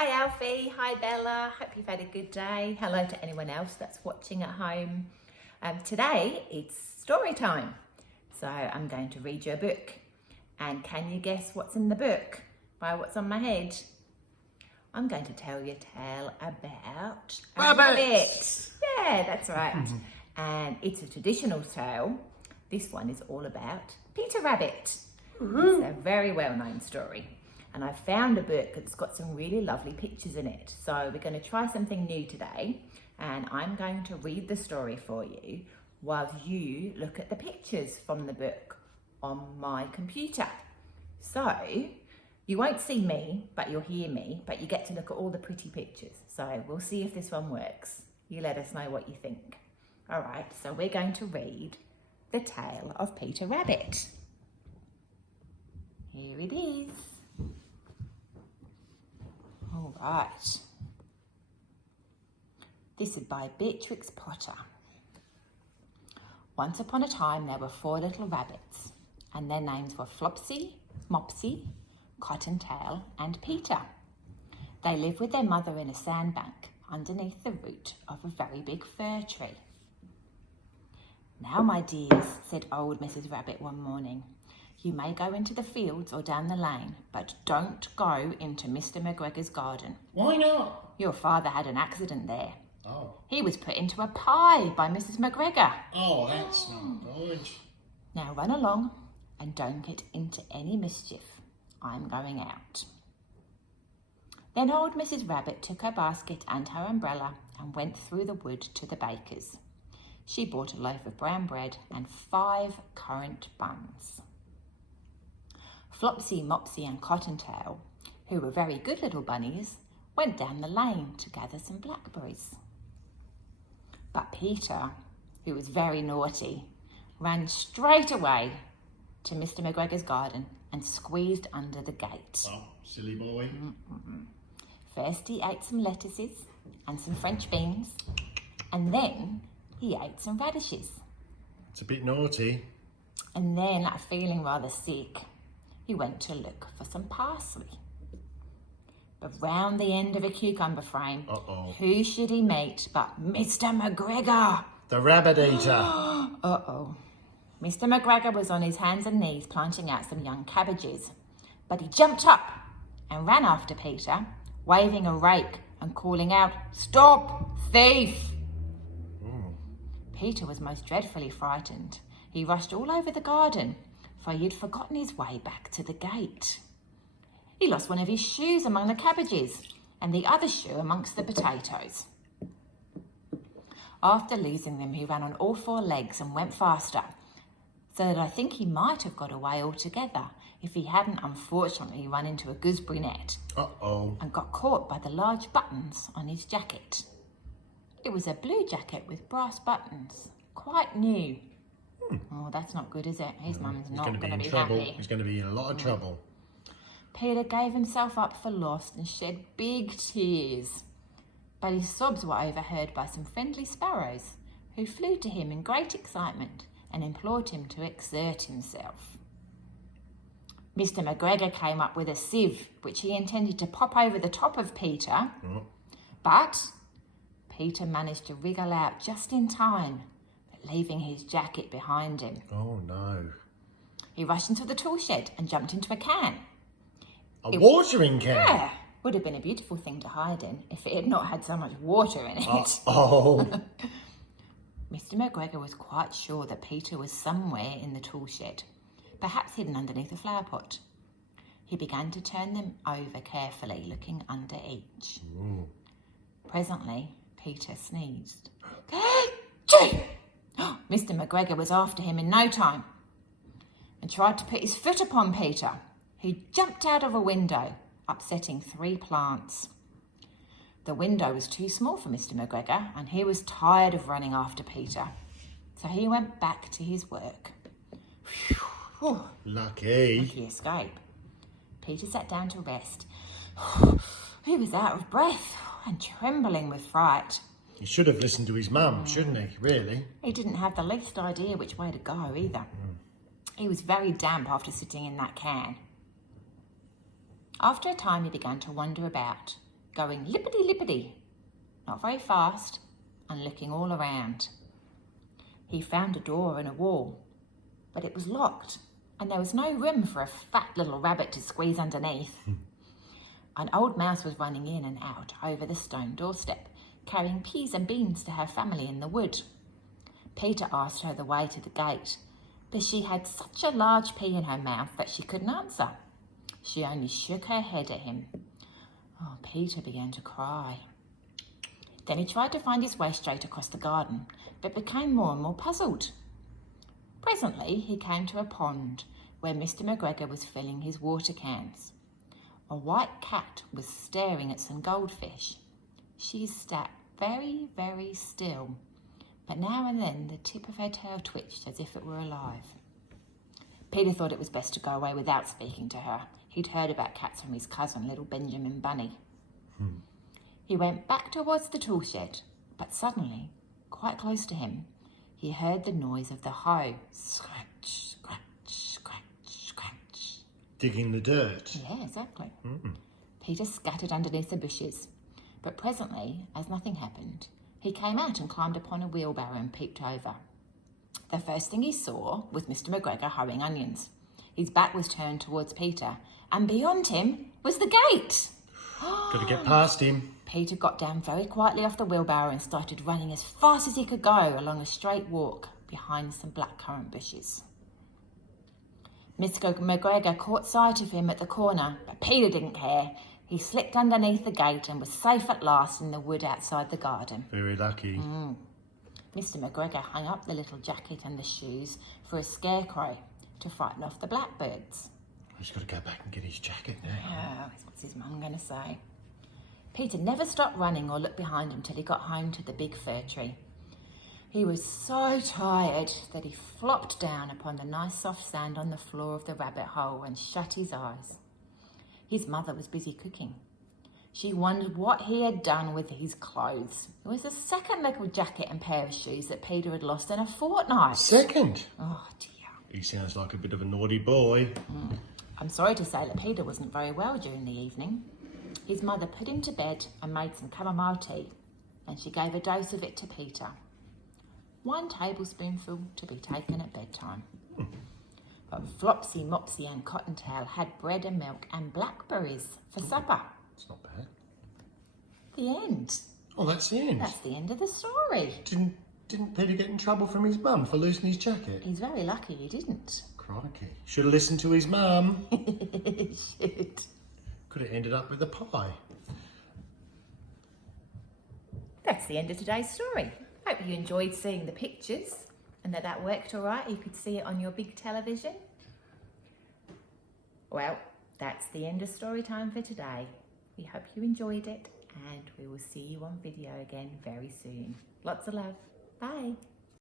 Hi Alfie, hi Bella, hope you've had a good day. Hello to anyone else that's watching at home. Today it's story time. So I'm going to read you a book. And can you guess what's in the book by what's on my head? I'm going to tell you a tale about a rabbit. Yeah, that's right. And it's a traditional tale. This one is all about Peter Rabbit. It's a very well-known story. And I found a book that's got some really lovely pictures in it. So we're going to try something new today. And I'm going to read the story for you while you look at the pictures from the book on my computer. So you won't see me, but you'll hear me, but you get to look at all the pretty pictures. So we'll see if this one works. You let us know what you think. All right, so we're going to read The Tale of Peter Rabbit. Here it is. All right. This is by Beatrix Potter. Once upon a time there were 4 little rabbits, and their names were Flopsy, Mopsy, Cottontail and Peter. They lived with their mother in a sandbank underneath the root of a very big fir tree. "Now, my dears," said old Mrs. Rabbit one morning, "you may go into the fields or down the lane, but don't go into Mr. McGregor's garden." Why not? "Your father had an accident there. Oh. He was put into a pie by Mrs. McGregor. Oh, that's not good. Now run along and don't get into any mischief. I'm going out." Then old Mrs. Rabbit took her basket and her umbrella and went through the wood to the baker's. She bought a loaf of brown bread and 5 currant buns. Flopsy, Mopsy and Cottontail, who were very good little bunnies, went down the lane to gather some blackberries. But Peter, who was very naughty, ran straight away to Mr. McGregor's garden and squeezed under the gate. Oh, silly boy. First he ate some lettuces and some French beans, and then he ate some radishes. It's a bit naughty. And then, feeling rather sick, he went to look for some parsley. But round the end of a cucumber frame, who should he meet but Mr. McGregor? The rabbit eater. Uh-oh. Mr. McGregor was on his hands and knees planting out some young cabbages. But he jumped up and ran after Peter, waving a rake and calling out, "Stop, thief!" Peter was most dreadfully frightened. He rushed all over the garden, for he had forgotten his way back to the gate. He lost one of his shoes among the cabbages and the other shoe amongst the potatoes. After losing them, he ran on all 4 legs and went faster, so that I think he might have got away altogether if he hadn't unfortunately run into a gooseberry net and got caught by the large buttons on his jacket. It was a blue jacket with brass buttons, quite new. Oh, that's not good, is it? His mum's not going to be happy. He's going to be in a lot of trouble. Peter gave himself up for lost and shed big tears. But his sobs were overheard by some friendly sparrows, who flew to him in great excitement and implored him to exert himself. Mr. McGregor came up with a sieve, which he intended to pop over the top of Peter, but Peter managed to wriggle out just in time, leaving his jacket behind him. Oh, no. He rushed into the tool shed and jumped into a can. A watering can? Yeah, would have been a beautiful thing to hide in if it had not had so much water in it. Mr. McGregor was quite sure that Peter was somewhere in the tool shed, perhaps hidden underneath a flower pot. He began to turn them over carefully, looking under each. Presently, Peter sneezed. Mr. McGregor was after him in no time and tried to put his foot upon Peter, who jumped out of a window, upsetting 3 plants. The window was too small for Mr. McGregor, and he was tired of running after Peter, so he went back to his work. Lucky escape. Peter sat down to rest. He was out of breath and trembling with fright. He should have listened to his mum, shouldn't he, really? He didn't have the least idea which way to go either. He was very damp after sitting in that can. After a time he began to wander about, going lippity-lippity, not very fast, and looking all around. He found a door in a wall, but it was locked, and there was no room for a fat little rabbit to squeeze underneath. An old mouse was running in and out over the stone doorstep, carrying peas and beans to her family in the wood. Peter asked her the way to the gate, but she had such a large pea in her mouth that she couldn't answer. She only shook her head at him. Oh, Peter began to cry. Then he tried to find his way straight across the garden, but became more and more puzzled. Presently, he came to a pond where Mr. McGregor was filling his water cans. A white cat was staring at some goldfish. She sat very, very still, but now and then the tip of her tail twitched as if it were alive. Peter thought it was best to go away without speaking to her. He'd heard about cats from his cousin, little Benjamin Bunny. He went back towards the tool shed, but suddenly, quite close to him, he heard the noise of the hoe. Scratch, scratch, scratch, scratch. Digging the dirt. Yeah, exactly. Peter scattered underneath the bushes, but presently, as nothing happened, he came out and climbed upon a wheelbarrow and peeped over. The first thing he saw was Mr. McGregor hoeing onions. His back was turned towards Peter, and beyond him was the gate. Got to get past him. Peter got down very quietly off the wheelbarrow and started running as fast as he could go along a straight walk behind some blackcurrant bushes. Mr. McGregor caught sight of him at the corner, but Peter didn't care. He slipped underneath the gate and was safe at last in the wood outside the garden. Very lucky. Mr. McGregor hung up the little jacket and the shoes for a scarecrow to frighten off the blackbirds. He's got to go back and get his jacket now. Oh, what's his mum going to say? Peter never stopped running or looked behind him till he got home to the big fir tree. He was so tired that he flopped down upon the nice soft sand on the floor of the rabbit hole and shut his eyes. His mother was busy cooking. She wondered what he had done with his clothes. It was the second little jacket and pair of shoes that Peter had lost in a fortnight. Second? Oh dear. He sounds like a bit of a naughty boy. I'm sorry to say that Peter wasn't very well during the evening. His mother put him to bed and made some chamomile tea, and she gave a dose of it to Peter. 1 tablespoonful to be taken at bedtime. But Flopsy, Mopsy and Cottontail had bread and milk and blackberries for supper. It's not bad. The end. Oh, that's the end. That's the end of the story. Didn't Peter get in trouble from his mum for losing his jacket? He's very lucky he didn't. Crikey. Should have listened to his mum. Shit. Could have ended up with a pie. That's the end of today's story. Hope you enjoyed seeing the pictures and that worked all right. You could see it on your big television. Well, that's the end of story time for today. We hope you enjoyed it, and we will see you on video again very soon. Lots of love. Bye.